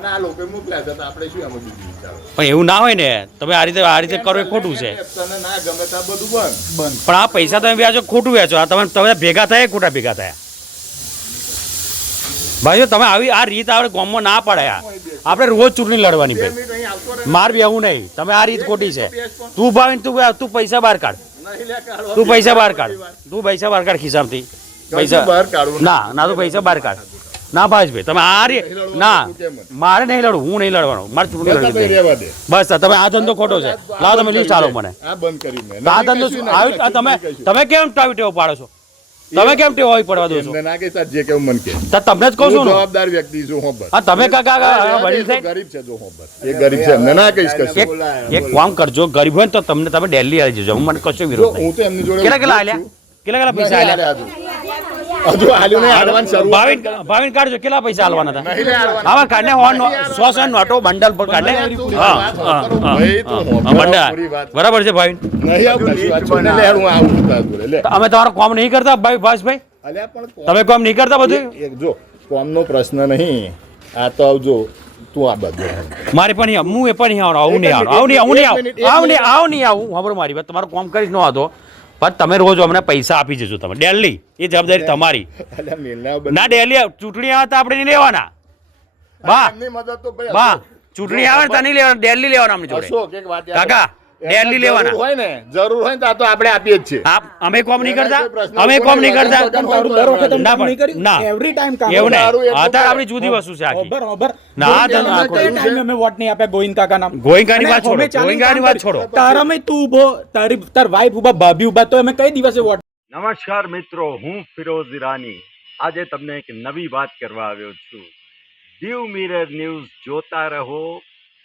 અને આ લોકો મોકલ્યા છે તો આપણે શું આમાં બીજું વિચારો પણ એવું ના હોય ને તમે આ રીતે આ રીતે કરો એ ખોટું છે. તને ના ગમે તો આ બધું બંધ. બંધ. પણ આ પૈસા તમે વ્યાજો ખોટું વ્યાજો. આ તમે તમે ભેગા થયા ખોટા ભેગા થયા? ભાઈઓ તમે આવી આ રીત આપણે ગામમાં ના પડાયા. આપણે રોજ ચૂંટણી લડવાની ભાઈ. મિનિટ અહીં આવતો રહે. માર બી આવું નહીં. તમે આ રીત ખોટી છે. તું ભાવીને તું તું પૈસા બહાર કાઢ. નહીં લે કાઢવા તું પૈસા બહાર કાઢ. તું પૈસા બહાર કાઢ ખિસ્સામાંથી. પૈસા બહાર કાઢ. ના ના તું પૈસા બહાર કાઢ. ના ભાઈ તમે આ રે ના મારે નહીં લડવું હું નહીં લડવાનું મારે ચૂંટણી લડવી. દે. બસ તમે આ ધંધો ખોટો છે. લાવો તમે લિસ્ટ આલો મને. આ ધંધો શું- તમે તમે કેમ ટાવી ટેવો પાડો છો? તમે કેમ ટેવો આવી પડવા દો છો? ના કે સાહેબ જે કેવું મન કે. તમને જ કહું છું જવાબદાર વ્યક્તિ છું હું બસ. તમે કાકા વડીલ છે ગરીબ છે જો હું બસ. એ ગરીબ છે એમને ના કહીશ કશું. એક કામ કરજો ગરીબ હોય ને તો તમને તમે દિલ્હી આવી જજો હું મને કશો વિરોધ નહીં. હું તો એમની જોડે કેટલા કેટલા આલ્યા? કેટલા કેટલા પૈસા આલ્યા? હજુ. નહીં, ભાવિન ભાવિન કાઢજો કેટલા પૈસા હાલવાના હતા? નહીં આવા કાઢને હોન સો સો નોટો બંડલ પર કાઢને હા હા બંડલ બરાબર છે ભાવિન? અમે તમારો કોમ નહીં કરતા ભાઈ ભાઈ તમે પણ કોમ- નહીં કરતા બધું? જો કોમનો પ્રશ્ન નહીં. આ તો આવજો તું આ બધું મારે પણ હું એ પણ આવું નહીં આવું આવું નહીં આવું નહીં આવું આવું નહીં આવું નહીં. આવું ખબર મારી વાત. તમારું કોમ કરીશ ન હતો પણ તમે રોજ અમને પૈસા આપી જજો તમે. ડેલી એ જવાબદારી તમારી. ના ડેલી ચૂંટણી આવે તો આપણે નહીં લેવાના. બા ચૂંટણી આવે તો નહીં લેવાના ડેલી લેવાના અમને જોડે. કાકા. ડેલી લેવાના. હોય ને જરૂર હોય ને તો આપણે આપીએ જ છીએ. આપ અમે કોમ નહીં કરતા? અમે કોમ નહીં કરતા? દર વખતે ના પણ ના. એવરી ટાઈમ કામ એવું નહીં. આપણી જુદી વસ્તુ છે આખી. ઓભર. ના, આ ટાઈમે મેં વોટ નહીં આપ્યા ગોવિંદ કાકાના? ગોવિંદકાની વાત છોડો, અમે ગોવિંદકાની વાત છોડો. તારામાં તું ઊભો તારી તાર વાઈફ ઊભા ભાભી ઊભા તો અમે કઈ દિવસે વોટ નમસ્કાર મિત્રો હું ફિરોઝ ઈરાની. આજે તમને એક નવી વાત કરવા આવ્યો છું. દીવ મિરર ન્યૂઝ જોતા રહો